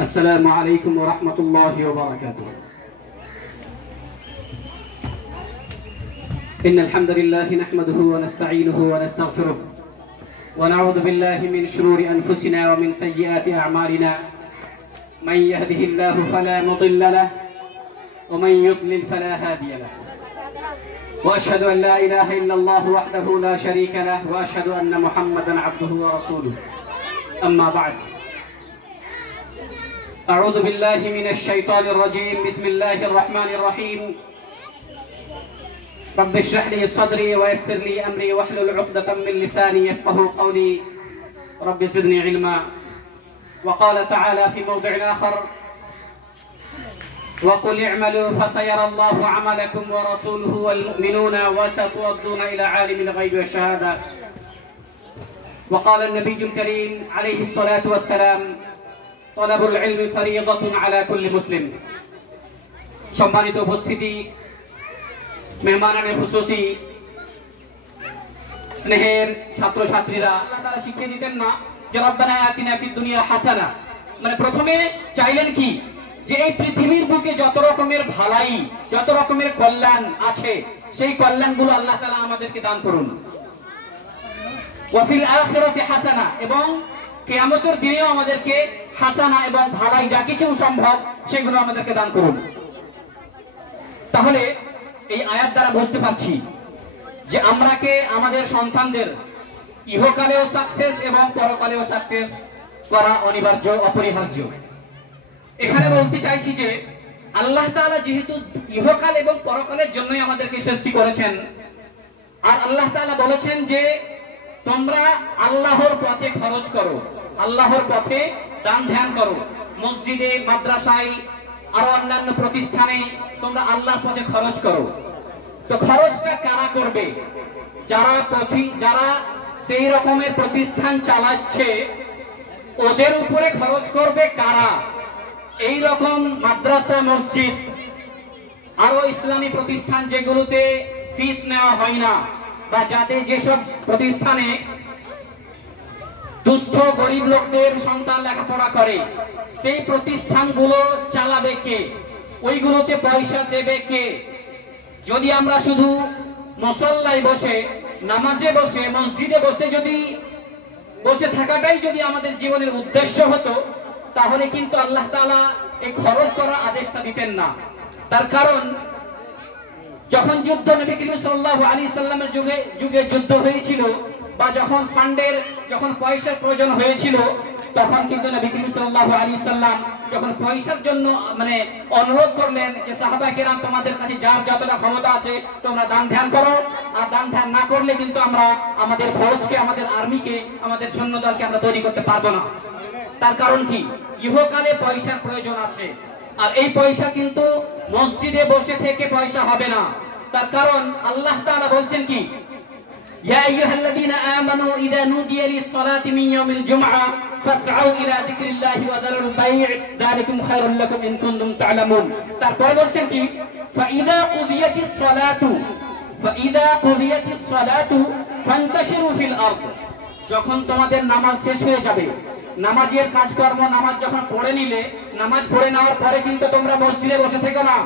السلام عليكم ورحمة الله وبركاته. إن الحمد لله نحمده ونستعينه ونستغفره ونعوذ بالله من شرور أنفسنا ومن سيئات أعمالنا. من يهده الله فلا مضل له ومن يضلل فلا هادي له. وأشهد أن لا إله إلا الله وحده لا شريك له وأشهد أن محمدا عبده ورسوله. أما بعد، أعوذ بالله من الشيطان الرجيم. بسم الله الرحمن الرحيم. رب اشرح لي صدري ويسر لي أمري واحلل عقدة من لساني يفقهوا قولي. رب زدني علما. وقال تعالى في موضع آخر: وقل اعملوا فسيرى الله عملكم ورسوله والمؤمنون وستردون إلى عالم الغيب والشهادة. وقال النبي الكريم عليه الصلاة والسلام: طلب العلم فريضة على كل مسلم. সম্মানিত উপস্থিতি, মেহমানানে খুসুসি, স্নেহের ছাত্রছাত্রীরা, আল্লাহ তাআলা শিখিয়ে দিতেন না যে রব্বানা আতিনা ফিদ দুনিয়া হাসানা, মানে প্রথমে চাইলেন কি যে এই পৃথিবীর বুকে যত রকমের ভালাই, যত রকমের কল্যাণ আছে, সেই কল্যাণগুলো আল্লাহ তাআলা আমাদেরকে দান করুন। ওয়া ফিল আখিরাতি হাসানা, এবং কিয়ামতের দিনেও আমাদেরকে হাসানা এবং ভালাই যা কিছু সম্ভব সেগুলো আমাদেরকে দান করুন। তাহলে এই আয়াত দ্বারা বুঝতে পারছি যে আমরাকে আমাদের সন্তানদের ইহকালেও সাকসেস এবং পরকালেও সাকসেস করা অনিবার্য, অপরিহার্য। এখানে বলতে চাইছি যে আল্লাহ তাআলা যেহেতু ইহকাল এবং পরকালের জন্যই আমাদেরকে সৃষ্টি করেছেন, আর আল্লাহ তাআলা বলেছেন যে তোমরা আল্লাহর পথে খরচ করো, আল্লাহর পথে দান ধ্যান করো, মসজিদে, মাদ্রাসায়, আরো অন্যান্য প্রতিষ্ঠানে তোমরা আল্লাহর পথে খরচ করো। তো খরচটা কারা করবে? যারা সেই রকমের প্রতিষ্ঠান চালাচ্ছে ওদের উপরে খরচ করবে কারা? এই রকম মাদ্রাসা, মসজিদ, আরো ইসলামী প্রতিষ্ঠান যেগুলোতে ফিস নেওয়া হয় না, বা যাতে যেসব প্রতিষ্ঠানে দুস্থ গরিব লোকদের সন্তান লেখাপড়া করে, সেই প্রতিষ্ঠানগুলো চালাবে কে? ওইগুলোতে পয়সা দেবে কে? যদি আমরা শুধু মুসল্লায় বসে, নামাজে বসে, মসজিদে বসে যদি বসে থাকাটাই যদি আমাদের জীবনের উদ্দেশ্য হতো, তাহলে কিন্তু আল্লাহ তাআলা এই খরচ করার আদেশটা দিতেন না। তার কারণ যখন যুদ্ধ, নবী করিম সাল্লাল্লাহু আলাইহি সাল্লামের যুগে যুদ্ধ হয়েছিল, বা যখন ফান্ডের, যখন পয়সার প্রয়োজন হয়েছিল, তখন কিন্তু নবী করিম সাল্লাল্লাহু আলাইহি সাল্লাম যখন পয়সার জন্য অনুরোধ করলেন যে সাহাবা কেরাম, তোমাদের কাছে যার যতটা ক্ষমতা আছে তোমরা দান ধ্যান করো, আর দান ধ্যান না করলে কিন্তু আমরা আমাদের ফৌজকে, আমাদের আর্মিকে, আমাদের সৈন্যদলকে আমরা তৈরি করতে পারবো না। তার কারণ কি? ইহকালে পয়সার প্রয়োজন আছে, আর এই পয়সা কিন্তু মসজিদে বসে থেকে পয়সা হবে না। তার কারণ আল্লাহ তাআলা বলছেন কি, ইয়া আইয়ুহাল্লাযীনা আমানু ইযা নুদিয়া লিস-সালাতি মিন ইয়াউমিল জুমআ ফাসআউ ইলা যিকরিল্লাহি ওয়া যারুল বাই' যালিকুম খায়রুল লাকুম ইন কুনতুম তা'লামুন। তারপর বলছেন কি, ফাইযা কুদিয়াতিস সালাতু ফান্তাশিরু ফিল আরদ। যখন তোমাদের নামাজ শেষ হয়ে যাবে, নামাজের কাজকর্ম, নামাজ যখন পড়ে নিলে, নামাজ পড়ে নেওয়ার পরে কিন্তু তোমরা মসজিদে বসে থেকো না।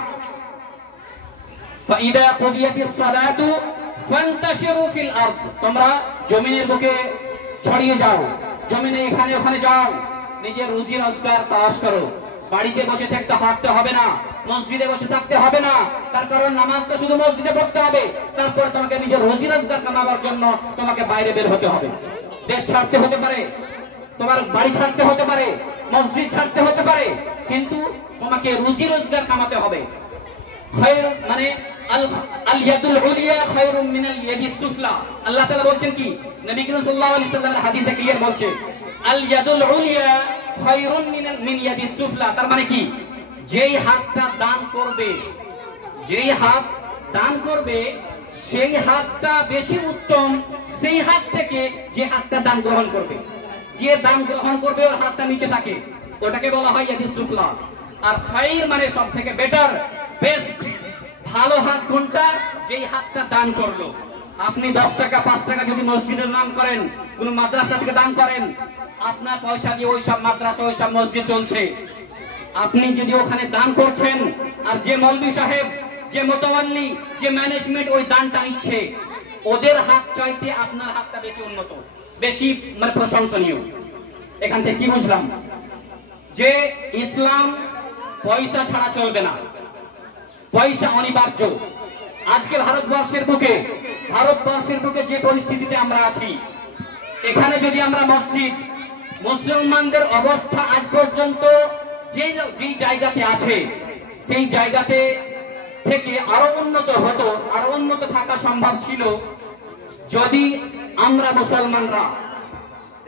ফাইদা কুদিয়াতিস সালাতু ফান্তাশিরু ফিল আরদ, তোমরা জমিনের বুকে ছড়িয়ে যাও, জমিনে এখানে ওখানে যাও, নিজের রুজি রোজগার তালাশ করো। বাড়িতে বসে থাকতে হাঁটতে হবে না, মসজিদে বসে থাকতে হবে না। তার কারণ নামাজটা শুধু মসজিদে পড়তে হবে, তারপরে তোমাকে নিজের রুজি রোজগার কামাবার জন্য তোমাকে বাইরে বের হতে হবে। দেশ ছাড়তে হতে পারে, তোমার বাড়ি ছাড়তে হতে পারে, মসজিদ ছাড়তে হতে পারে, কিন্তু তোমাকে রুজি রোজগার কামাতে হবে। মানে আল ইয়াদুল উলিয়া খায়রুম মিনাল ইয়াদিস সুফলা। আল্লাহ তাআলা বলছেন কি, নবী করিম সাল্লাল্লাহু আলাইহি সাল্লামের হাদিসে ক্লিয়ার বলছে, আল ইয়াদুল উলিয়া খায়রুম মিন ইয়াদিস সুফলা। তার মানে কি, যেই হাতটা দান করবে, যেই হাত দান করবে সেই হাতটা বেশি উত্তম সেই হাত থেকে যে হাতটা দান গ্রহণ করবে। যে দান গ্রহণ করবে ওর হাতটা নিচে থাকে, ওটাকে বলা হয় ইয়াদিস সুফলা। আর খায়র মানে সব থেকে বেটার, বেস্ট, ভালো হাত কোনটা? যেই হাতটা দান করলো। আপনি 10 টাকা 5 টাকা যদি মসজিদের নাম করেন, কোন মাদ্রাসা থেকে দান করেন, আপনার পয়সা দিয়ে ওই সব মাদ্রাসা ওই সব মসজিদ চলছে। আপনি যদি ওখানে দান করছেন, আর যে মৌলভী সাহেব, যে মোতাওয়াল্লি, যে ম্যানেজমেন্ট ওই দানটা নিচ্ছে, ওদের হাত চাইতে আপনার হাতটা বেশি উন্নত, বেশি মানে প্রশংসনীয়। এখান থেকে কি বুঝলাম? যে ইসলাম পয়সা ছাড়া চলবে না, পয়সা অনিবার্য। আজকে ভারতবর্ষের বুকে যে পরিস্থিতিতে আমরা আছি, এখানে যদি আমরা মসজিদ, মুসলমানদের অবস্থা আজ পর্যন্ত যে জায়গাতে আছে, সেই জায়গাতে থেকে আরো উন্নত হতো, আরো উন্নত থাকা সম্ভব ছিল যদি আমরা মুসলমানরা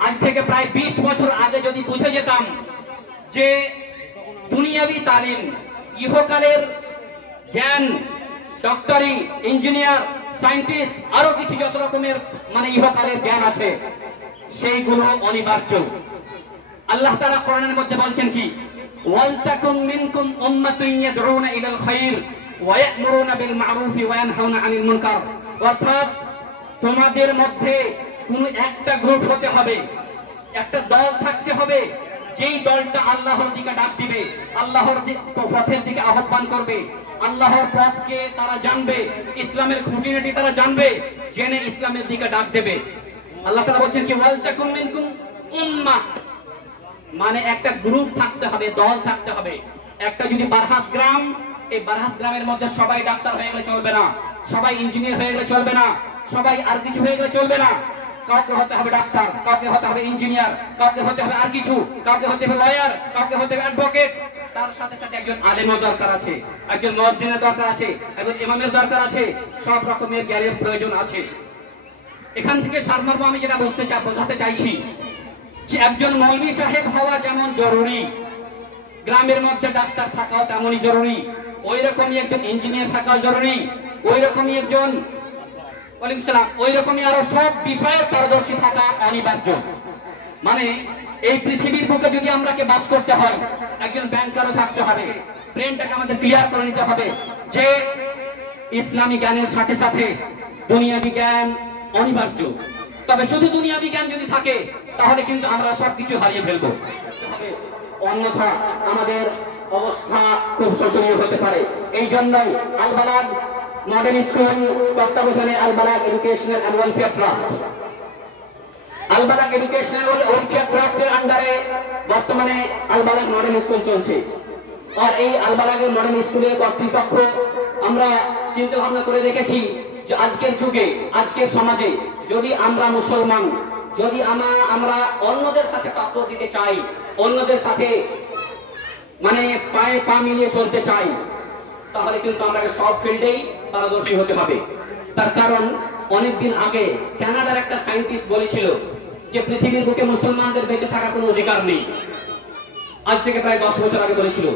আজ থেকে প্রায় 20 বছর আগে যদি বুঝে যেতাম যে দুনিয়াবি তালিম, ইহকালের জ্ঞান, ডক্টরি, ইঞ্জিনিয়ার, সায়েন্টিস্ট, আরো কিছু যত রকমের মানে ইহকালের জ্ঞান আছে, সেইগুলো অনিবার্য। আল্লাহ তাআলা কোরআনের মধ্যে বলছেন কি, ওয়ালতাকুম মিনকুম উম্মাতুন ইয়াদউনা ইলাল খায়র ওয়া ইয়া'মুরুনা বিল মা'রুফ ওয়া ইয়ানহাউনা আনিল মুনকার। অর্থাৎ তোমাদের মধ্যে কোন একটা গ্রুপ হতে হবে, একটা দল থাকতে হবে, যেই দলটা আল্লাহর দিকে ডাক দিবে, আল্লাহর পথের দিকে আহ্বান করবে, আল্লাহর পথকে তারা জানবে, ইসলামের খুঁটিনাটি তারা জানবে, জেনে ইসলামের দিকে ডাক দেবে। আল্লাহ তাআলা বলছেন কি, ওয়ালতাকুম মিনকুম উম্মাহ, মানে একটা গ্রুপ থাকতে হবে, দল থাকতে হবে। একটা যদি বারহাস গ্রাম, এই বারহাস গ্রামের মধ্যে সবাই ডাক্তার হয়ে গেলে চলবে না, সবাই ইঞ্জিনিয়ার হয়ে গেলে চলবে না, সবাই আর কিছু হয়ে গেলে চলবে না। কাউকে হতে হবে ডাক্তার, কাউকে হতে হবে ইঞ্জিনিয়ার, কাউকে হতে হবে আর কিছু, কাউকে হতে হবে লয়ার, কাউকে হতে হবে অ্যাডভোকেট। তার সাথে সাথে একজন আলেমের দরকার আছে, একজন মুয়াজ্জিনের দরকার আছে, একজন ইমামের দরকার আছে, সব রকমের জ্ঞানের প্রয়োজন আছে। এখান থেকে সারমর্ম আমি যেটা বোঝাতে চাইছি যে একজন মৌলভী সাহেব হওয়া যেমন জরুরি, গ্রামের মধ্যে ডাক্তার থাকাও তেমনই জরুরি, ওই রকমই একজন ইঞ্জিনিয়ার থাকাও জরুরি, ওই রকমই একজন ওই রকমই আরো সব বিষয়ের পারদর্শী থাকা অনিবার্য। মানে এই পৃথিবীর বুকে যদি আমরাকে বাস করতে হয়, একজন ব্যাংকারও থাকতে হবে। ব্রেনটাকে আমাদের ক্লিয়ার করে নিতে হবে যে ইসলামী জ্ঞানের সাথে সাথে দুনিয়াবি জ্ঞান অনিবার্য। তবে শুধু দুনিয়াবি জ্ঞান যদি থাকে তাহলে কিন্তু আমরা সবকিছু হারিয়ে ফেলবো, অন্যথা আমাদের অবস্থা খুব শোচনীয় হতে পারে। এই জন্যই আল বালাগ মডেল স্কুল তত্ত্বাবধানে Al Balagh educational and welfare trust, Al Balagh educational welfare ট্রাস্টের আন্ডারে বর্তমানে আল বালাগ মডেল স্কুল চলছে। আর এই আল বালাগের মডেল স্কুলের কর্তৃপক্ষ আমরা চিন্তা ভাবনা করে রেখেছি যে আজকের যুগে, আজকের সমাজে যদি আমরা মুসলমান, যদি আমরা অন্যদের সাথে টক্কর দিতে চাই, অন্যদের সাথে মানে পায়ে পা মিলিয়ে চলতে চাই, তাহলে কিন্তু আমাকে সব ফিল্ডেই পারদর্শী হতে হবে। তার কারণ অনেকদিন আগে কানাডার একটা সায়েন্টিস্ট বলেছিল যে পৃথিবীর বুকে মুসলমানদের বেঁচে থাকার কোনো অধিকার নেই। আজ থেকে প্রায় 10 বছর আগে বলেছিল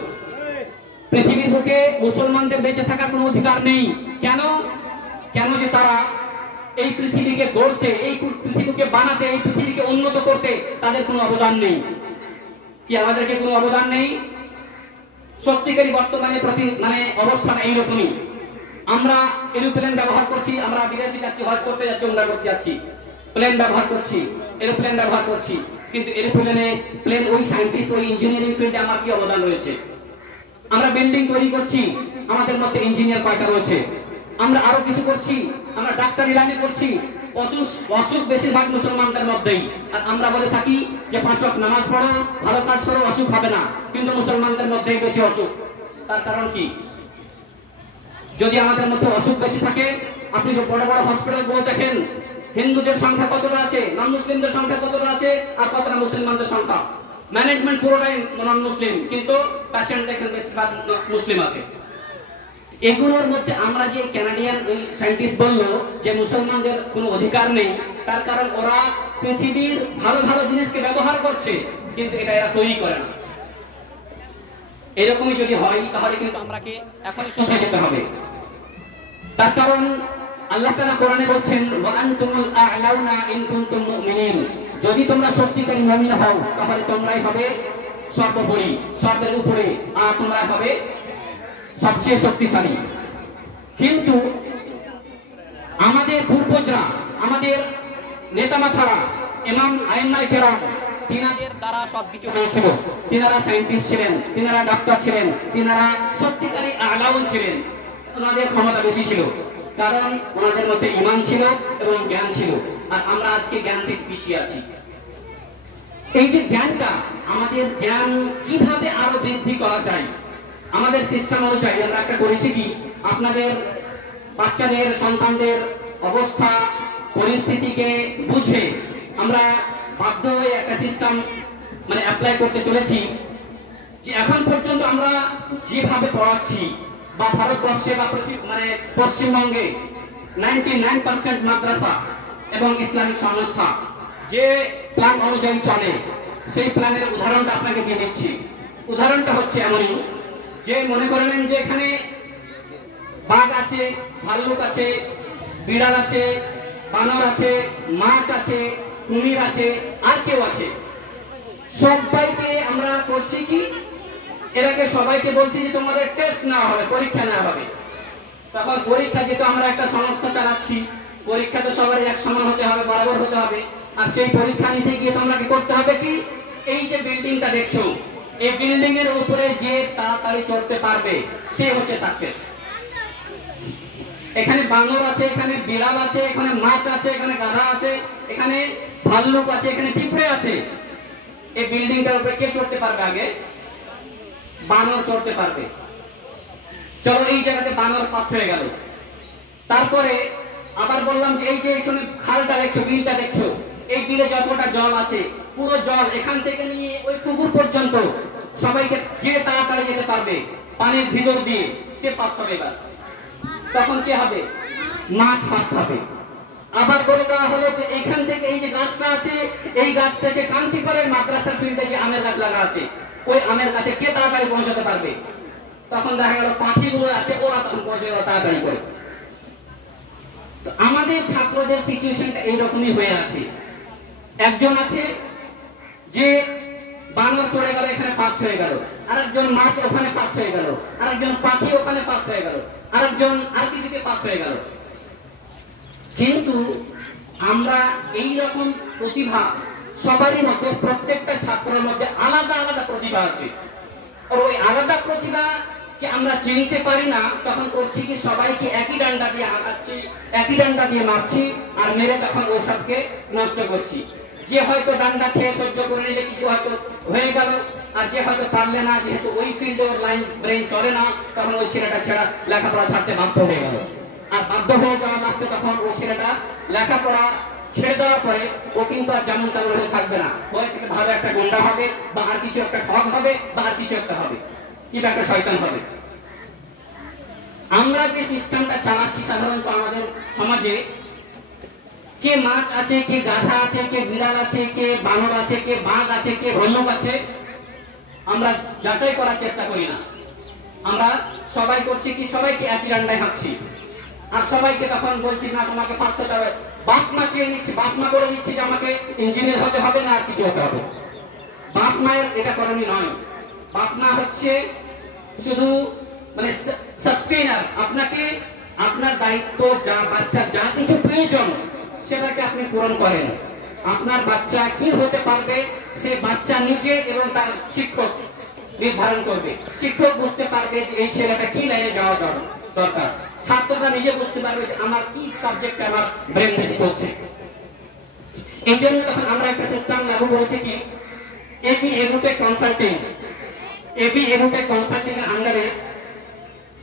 পৃথিবীর বুকে মুসলমানদের বেঁচে থাকার কোনো অধিকার নেই। কেন? যে তারা এই পৃথিবীকে গড়তে, এই পৃথিবীকে বানাতে, এই পৃথিবীকে উন্নত করতে তাদের কোনো অবদান নেই। কি আমাদেরকে কোনো অবদান নেই? সত্যিকারই বর্তমানে মানে অবস্থান এইরকমই। আমরা এরোপ্লেন ব্যবহার করছি, আমরা বিদেশে যাচ্ছি, হজ করতে যাচ্ছি, উমরা করতে যাচ্ছি, প্লেন ব্যবহার করছি, এরোপ্লেন ব্যবহার করছি, কিন্তু প্লেন ওই সায়েন্টিস্ট, ওই ইঞ্জিনিয়ারিং ফিল্ডে আমার কি অবদান রয়েছে? আমরা বিল্ডিং তৈরি করছি, আমাদের মধ্যে ইঞ্জিনিয়ার কয়টা রয়েছে? আমরা আরো কিছু করছি, আমরা ডাক্তারি লাইনে করছি, অসুখ বেশিরভাগ মুসলমানদের মধ্যেই। আর আমরা বলে থাকি যে 5 ওয়াক্ত নামাজ পড়ো, ভালো কাজ করো, অসুখ হবে না, কিন্তু মুসলমানদের মধ্যেই বেশি অসুখ। তার কারণ কি? যদি আমাদের মধ্যে অসুখ বেশি থাকে, আপনি যে বড় বড় হসপিটাল গুলো দেখেন, হিন্দুদের সংখ্যা কতটা আছে, নন মুসলিমদের সংখ্যা কতটা আছে, আর কতটা মুসলমানদের সংখ্যা। ম্যানেজমেন্ট পুরোটাই নন মুসলিম, কিন্তু পেশেন্ট দেখেন বেশিরভাগ মুসলিম আছে। এগুলোর মধ্যে আমরা যে কানাডিয়ান সায়েন্টিস্ট বললো যে মুসলমানদের কোনো অধিকার নেই, তার কারণ ওরা পৃথিবীর ভালো ভালো জিনিসকে ব্যবহার করছে, কিন্তু এটা এরা তৈরি করে না। এরকমই যদি হয় তাহলে কিন্তু আমরাকে এখনই শুনতে যেতে হবে। তার কারণ আল্লাহ তাআলা কোরআনে বলছেন, ওয়া আনতুমুল আ'লাউনা ইন কুনতুম মুমিনিন, যদি তোমরা সত্যিকারী মুমিন হও তাহলে তোমরাই হবে সর্বোপরি, সর্বের উপরে, আর তোমরাই হবে সবচেয়ে শক্তিশালী। কিন্তু আমাদের পূর্বজরা, আমাদের নেতামাথারা, ইমাম আইম্মায়ে কেরাম, তিনাদের দ্বারা সবকিছু হয়েছিল। তিনারা সায়েন্টিস্ট ছিলেন, তিনারা ডাক্তার ছিলেন, তিনারা সত্যিকারী আলাউল ছিলেন। ওনাদের ক্ষমতা বেশি ছিল, কারণ ওনাদের মধ্যে ঈমান ছিল এবং জ্ঞান ছিল। আর আমরা আজকে জ্ঞান থেকে পিছিয়ে আছি। এই যে জ্ঞানটা, আমাদের জ্ঞান কিভাবে আরো বৃদ্ধি করা যায়, আমাদের সিস্টেম অনুযায়ী আমরা একটা করেছি কি, আপনাদের বাচ্চাদের, সন্তানদের অবস্থা পরিস্থিতিকে বুঝে আমরা বাধ্য হয়ে একটা সিস্টেম অ্যাপ্লাই করতে চলেছি। যে এখন পর্যন্ত আমরা যেভাবে পড়াচ্ছি, বা ভারতবর্ষে বা পশ্চিমবঙ্গে 99% মাদ্রাসা এবং ইসলামিক সংস্থা যে প্ল্যান অনুযায়ী চলে, সেই প্ল্যানের উদাহরণটা আপনাকে দিয়ে দিচ্ছি। উদাহরণটা হচ্ছে এমনই যে, মনে করলেন যে এখানে বাঘ আছে, ভাল্লুক আছে, বিড়াল আছে, বানর আছে, মাছ আছে, কুমির আছে, আর কেউ আছে। সবাইকে আমরা করছি কি, এরাকে সবাইকে বলছি যে তোমাদের টেস্ট নেওয়া হবে, পরীক্ষা নেওয়া হবে। তখন পরীক্ষা, যেহেতু আমরা একটা সংস্থা চালাচ্ছি, পরীক্ষা তো সবারই এক সমান হতে হবে, বরাবর হতে হবে। আর সেই পরীক্ষা নিতে গিয়ে তোমরা কি করতে হবে কি, এই যে বিল্ডিংটা দেখছো, এই বিল্ডিং এর উপরে যে তাড়াতাড়ি চড়তে পারবে সে হচ্ছে সাকসেস। এখানে বানর আছে, এখানে বিড়াল আছে, এখানে মাছ আছে, এখানে গাধা আছে, এখানে ভাল্লুক আছে, এখানে পিঁপড়ে আছে। এই বিল্ডিংটার উপরে কে চড়তে পারবে? আগে বানর চড়তে পারবে। চলো, এই জায়গাতে বানর ফার্স্ট হয়ে গেল। তারপরে আবার বললাম যে এই যে এখানে খালটা দেখছো, বিলটা দেখছো, এই বিলে যতটা জল আছে, পুরো জল এখান থেকে নিয়ে ওই পুকুর পর্যন্ত সবাইকে যে তাড়াতাড়ি যেতে পারবে পানির ভিতর দিয়ে, সে ফার্স্ট হবে। এবার তখন কি হবে? মাছ ফার্স্ট হবে। আবার বলে দেওয়া হলো যে এইখান থেকে এই যে গাছটা আছে, এই গাছ থেকে কান্তিপুরের মাদ্রাসার ফিল্ডে যে আমের গাছ লাগা আছে, ওই আমের গাছে কে তাড়াতাড়ি পৌঁছাতে পারবে? তখন দেখা গেল পাখিগুলো আছে, ওরা তখন পৌঁছে গেল তাড়াতাড়ি করে। আমাদের ছাত্রদের সিচুয়েশনটা এইরকমই হয়ে আছে। একজন আছে যে বানর চড়ে গেল, এখানে ফার্স্ট হয়ে গেল, আরেকজন মাছ ওখানে ফার্স্ট হয়ে গেল, আরেকজন পাখি ওখানে ফার্স্ট হয়ে গেল, আরেকজন আর কিছুতে ফার্স্ট হয়ে গেল। কিন্তু আমরা এই রকম প্রতিভা সবারই মধ্যে, প্রত্যেকটা ছাত্রের মধ্যে আলাদা আলাদা প্রতিভা আছে। আর ওই আলাদা প্রতিভাকে আমরা চিনতে পারি না, তখন করছি কি, সবাইকে একই ডান্ডা দিয়ে আঘাচ্ছি, একই ডান্ডা দিয়ে মারছি, আর মেরে তখন ওসবকে নষ্ট করছি। যে হয়তো ডান্ডা খেয়ে সহ্য করে নিলে কিছু হয়তো হয়ে গেল, আর যে হয়তো পারলে না, যেহেতু ওই ফিল্ডে ওর লাইন ব্রেন চলে না, তখন ওই ছেলেটা ছেড়া লেখাপড়া ছাড়তে বাধ্য হয়ে গেল। আর বাধ্য হয়ে যাওয়া লাস্টে তখন ওই ছেলেটা লেখাপড়া ছেড়ে দেওয়ার পরে ও কিন্তু আর যেমন তেমন হয়ে থাকবে না, ওই থেকে ভালো একটা গুন্ডা হবে, বা আর কিছু একটা ঠগ হবে, বা আর কিছু একটা হবে, কিংবা একটা শয়তান হবে। আমরা যে সিস্টেমটা চালাচ্ছি সাধারণত আমাদের সমাজে, কে মাছ আছে, কে গাধা আছে, কে বিড়াল আছে, কে বানর আছে, কে বাঘ আছে, কে ভাল্লুক আছে, আমরা যাচাই করার চেষ্টা করি না। আমরা সবাই করছি কি, সবাইকে একই ডান্ডায় হাঁটছি, আর সবাইকে তখন বলছি না তোমাকে 500 টাকা বাপমা চেয়ে নিচ্ছি, বাপমা করে দিচ্ছি যে আমাকে ইঞ্জিনিয়ার হতে হবে না, আর কিছু হতে হবে। বাপ মায়ের এটা করণীয় নয়। বাপ মা হচ্ছে শুধু সাস্টেইনার। আপনাকে আপনার দায়িত্ব, যা বাচ্চার যা কিছু প্রয়োজন সেটাকে আপনি পূরণ করেন। আপনার বাচ্চা কি হতে পারবে সে বাচ্চা নিজে এবং তার শিক্ষক নির্ধারণ করবে। শিক্ষক বুঝতে পারবে যে এই ছেলেটা কি লাইনে যাওয়া দরকার, ছাত্ররা নিজে বুঝতে পারবে যে আমার কি সাবজেক্টে আমার ব্রেন বেশি চলছে। এই জন্য তখন আমরা একটা সিস্টেম লাগু করেছি কি, AB Edutech Consulting. AB Edutech Consulting এর আন্ডারে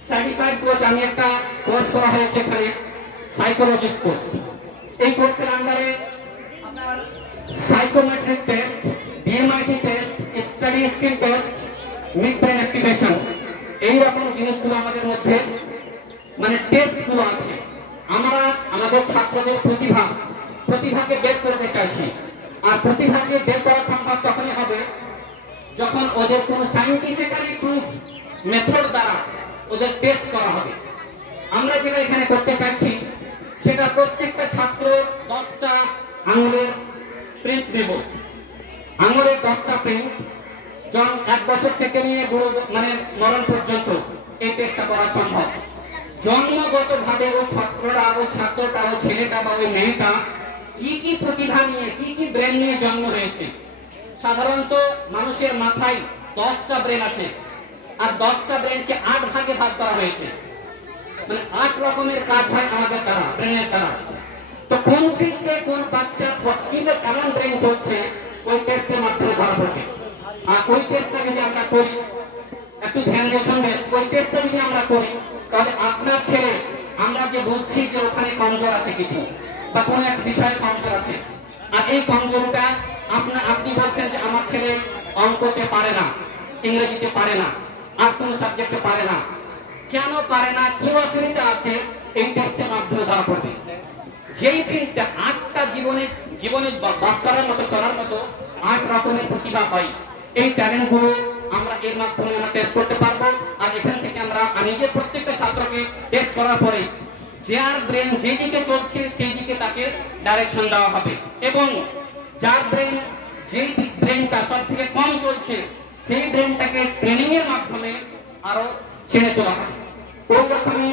সার্টিফাইড কোচ, আমি একটা কোর্স করা হয়েছে এখানে, সাইকোলজিস্ট কোর্স। এই কোর্সের আন্ডারে আপনার psychometric test, DMIT test, study skill test, mid brain activation, এইরকম জিনিসগুলো আমাদের মধ্যে টেস্ট গুলো আছে। আমরা আমাদের ছাত্রদের প্রতিভাকে বের করতে চাইছি। আর প্রতিভাকে বের করা সম্ভব তখনই হবে যখন ওদের কোনো সায়েন্টিফিক্যালি প্রুফ মেথড দ্বারা ওদের টেস্ট করা হবে। আমরা যেটা এখানে করতে চাইছি সেটা, প্রত্যেকটা ছাত্র 10টা আঙুলের প্রিন্ট নেব। আঙুলের 10টা প্রিন্ট, যখন 1 বছর থেকে নিয়ে বুড়ো মরণ পর্যন্ত এই টেস্টটা করা সম্ভব। জন্মগতভাবে ওই ছাত্রটা ওই ছাত্রটা ওই ছেলেটা বা ওই মেয়েটা কি কি প্রতিভা নিয়ে কি কি ব্রেন নিয়ে জন্ম হয়েছে। সাধারণত মানুষের মাথায় 10টা ব্রেন আছে, আর 10টা ব্রেনকে 8 ভাগে ভাগ করা হয়েছে, মানে 8 রকমের কাজ হয় আমাদের দ্বারা, ব্রেনের দ্বারা। তো কোন ফিল্ডে কোন বাচ্চা কিভাবে কেমন ব্রেন চলছে ওই টেস্টের মাধ্যমে ধরা পড়বে। আর ওই টেস্টটা যদি আমরা করি, একটু ধ্যান দিয়ে শুনবেন, ওই টেস্টটা যদি আমরা করি তাহলে আপনার ছেলে, আমরা যে বলছি যে ওখানে কমজোর আছে কিছু বা কোনো এক বিষয়ে কমজোর আছে, আর এই কমজোরটা আপনি বলছেন যে আমার ছেলে অঙ্কতে পারে না, ইংরেজিতে পারে না, আর কোন সাবজেক্টে পারে না, কেন পারে না, কি অসুবিধা আছে, এই টেস্টের মাধ্যমে ধরা পড়বে। যেই ফিল্ডটা 8টা জীবনে বাস করার মতো, চলার মতো 8 রকমের প্রতিভা হয়, এই ট্যালেন্ট গুলো আমরা এর মাধ্যমে আমরা টেস্ট করতে পারবো। আর এখান থেকে আমরা নিজের প্রত্যেকটা ছাত্রকে টেস্ট করার পরে যার ব্রেন যেই দিকে চলছে সেই দিকে তাকে ডাইরেকশন দেওয়া হবে, এবং যার ব্রেন যেই ব্রেনটা সব থেকে কম চলছে সেই ব্রেনটাকে ট্রেনিং এর মাধ্যমে আরো ছেড়ে তোলা হবে। ওরকমই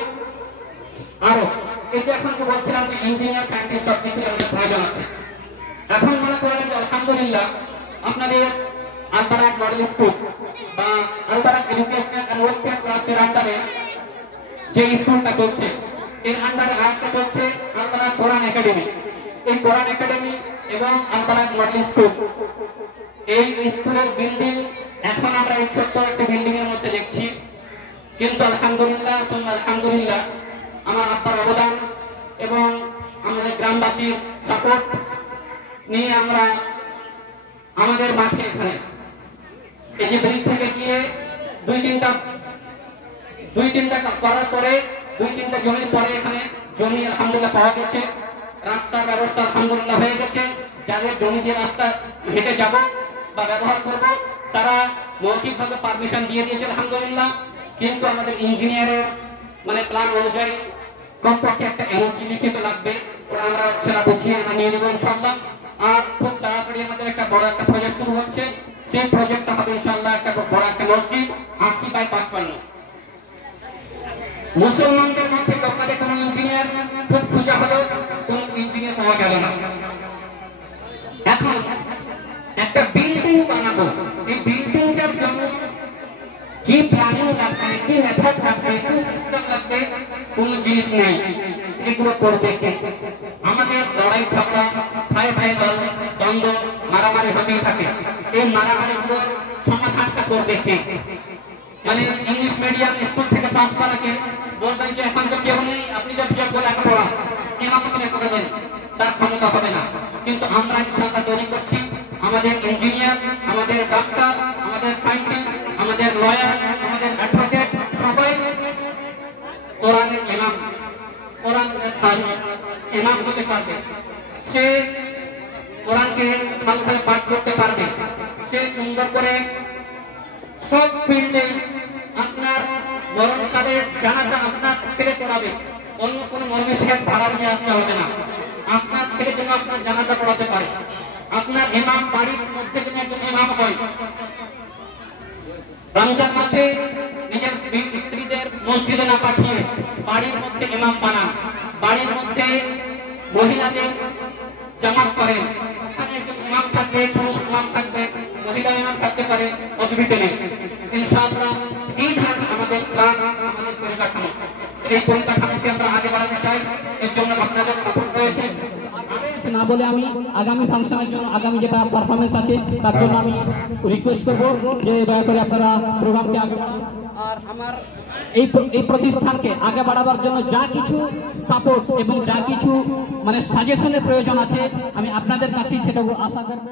আরো এই যে এখন বলছিলাম যে ইঞ্জিনিয়ার সায়েন্টিস্ট সব কিছু আমাদের প্রয়োজন আছে। এখন মনে করেন যে আলহামদুলিল্লাহ আপনাদের আলবারাক মডেল স্কুল বা আলবারাক এডুকেশনাল এন্ড ওয়েলফেয়ার ট্রাস্টের আন্ডারে যে স্কুলটা চলছে, এর আন্ডারে আরেকটা চলছে আলবারাক কোরআন একাডেমি। এই কোরআন একাডেমি এবং আলবারাক মডেল স্কুল, এই স্কুলের বিল্ডিং এখন আমরা এই ছোট্ট একটা বিল্ডিং এর মধ্যে দেখছি, কিন্তু আলহামদুলিল্লাহ আলহামদুলিল্লাহ আমার আব্বার অবদান এবং আমাদের গ্রামবাসীর সাপোর্ট নিয়ে আমরা আমাদের মাঠে এখানে এই যে ব্রিজ থেকে গিয়ে দুই তিনটা করার পরে 2-3টা জমির পরে এখানে জমি আলহামদুলিল্লাহ পাওয়া গেছে, রাস্তার ব্যবস্থা আলহামদুলিল্লাহ হয়ে গেছে। যাদের জমি দিয়ে রাস্তা হেঁটে যাব বা ব্যবহার করব তারা মৌখিকভাবে পারমিশন দিয়ে দিয়েছে আলহামদুলিল্লাহ, কিন্তু আমাদের ইঞ্জিনিয়ারের মানে প্ল্যান অনুযায়ী কমপক্ষে একটা এনওসি লিখিত লাগবে, ওরা আমরা সেটা বুঝিয়ে আমরা নিয়ে নেবো ইনশাআল্লাহ। আর খুব তাড়াতাড়ি আমাদের একটা বড় একটা প্রজেক্ট শুরু হচ্ছে, সেই প্রজেক্টটা হবে ইনশাআল্লাহ একটা বড় একটা মসজিদ 80/55। মুসলমানদের মধ্যে আপনাদের কোন ইঞ্জিনিয়ার খুব খুঁজা হলো, কোন ইঞ্জিনিয়ার পাওয়া গেল না। এখন একটা বিল্ডিং বানাবো, এই বিল্ডিংটার জন্য কি প্ল্যানিং লাগবে, কি মেথড লাগবে, কি সিস্টেম লাগবে, কোন জিনিস নেই। এগুলো করবে কে? আমাদের লড়াই ঝগড়া, ভাই ভাই দ্বন্দ্ব, মারামারি হতেই থাকে। এই মারামারিগুলো সমাধানটা করবে কে? মানে ইংলিশ মিডিয়াম স্কুল থেকে পাস করাকে বলবেন যে এখন তো কেউ নেই, আপনি যে বিয়োগ করে লেখাপড়া এমন করে করবেন, তার ক্ষমতা হবে না। কিন্তু আমরা ইনশাআল্লাহ তৈরি করছি আমাদের ইঞ্জিনিয়ার, আমাদের ডাক্তার, আমাদের সায়েন্টিস্ট, আমাদের লয়ার, আমাদের অ্যাডভোকেট সবাই কোরআনের ইমাম, কোরআনের ইমাম হতে পারবে। সে কোরআনকে ভালোভাবে পাঠ করতে পারবে, সে সুন্দর করে সব ফিল্ডে আপনার মরণ কালে জানাজা আপনার ছেলে পড়াবে, অন্য কোনো মর্মে সাহেব ভাড়া নিয়ে আসতে হবে না। আপনার ছেলে যেন আপনার জানাজা পড়াতে পারে, আপনার ইমাম বাড়ির মধ্যে যেন একজন ইমাম হয়। রমজান মাসে নিজের স্ত্রীদের মসজিদে না পাঠিয়ে বাড়ির মধ্যে ইমাম বানান, বাড়ির মধ্যে মহিলাদের জামাত করেন, ওখানে একজন ইমাম থাকবে, পুরুষ ইমাম থাকবে, মহিলা ইমাম থাকতে পারে, অসুবিধা নেই ইনশাআল্লাহ। এই ধরনের আমাদের প্ল্যান, আমাদের পরিকাঠামো, এই পরিকাঠামোকে আমরা আগে বাড়াতে চাই, এর জন্য আপনাদের সাপোর্ট রয়েছে না বলে আমি আগামী ফাংশনের জন্য, আগামী যেটা পারফরমেন্স আছে তার জন্য আমি রিকোয়েস্ট করব যে দয়া করে আপনারা প্রোগ্রামকে আগে, আর আমার এই প্রতিষ্ঠানকে আগে বাড়াবার জন্য যা কিছু সাপোর্ট এবং যা কিছু মানে সাজেশনের প্রয়োজন আছে আমি আপনাদের কাছেই সেটা আশা করব।